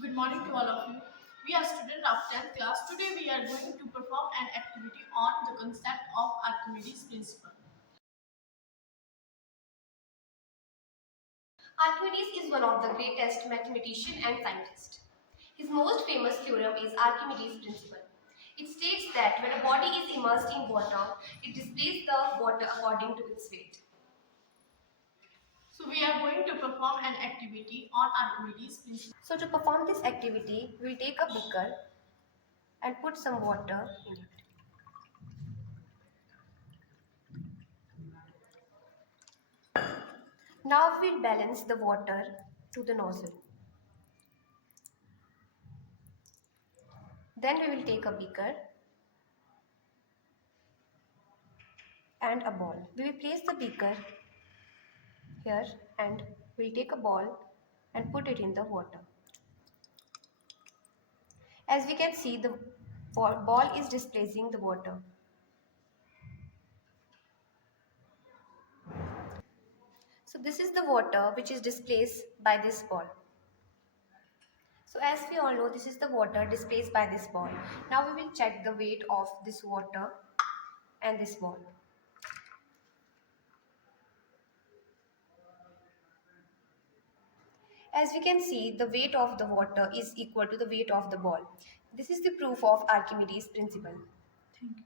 Good morning to all of you. We are students of 10th class. Today we are going to perform an activity on the concept of Archimedes Principle. Archimedes is one of the greatest mathematicians and scientists. His most famous theorem is Archimedes' Principle. It states that when a body is immersed in water, it displaces the water according to its weight. So we are going to perform an activity on Archimedes Principle. So to perform this activity, we'll take a beaker and put some water in it. Now we'll balance the water to the nozzle. Then we will take a beaker and a ball. We will place the beaker here and we'll take a ball and put it in the water. As we can see, the ball is displacing the water. So this is the water which is displaced by this ball. So as we all know, this is the water displaced by this ball. Now we will check the weight of this water and this ball. As we can see, the weight of the water is equal to the weight of the ball. This is the proof of Archimedes' principle. Thank you.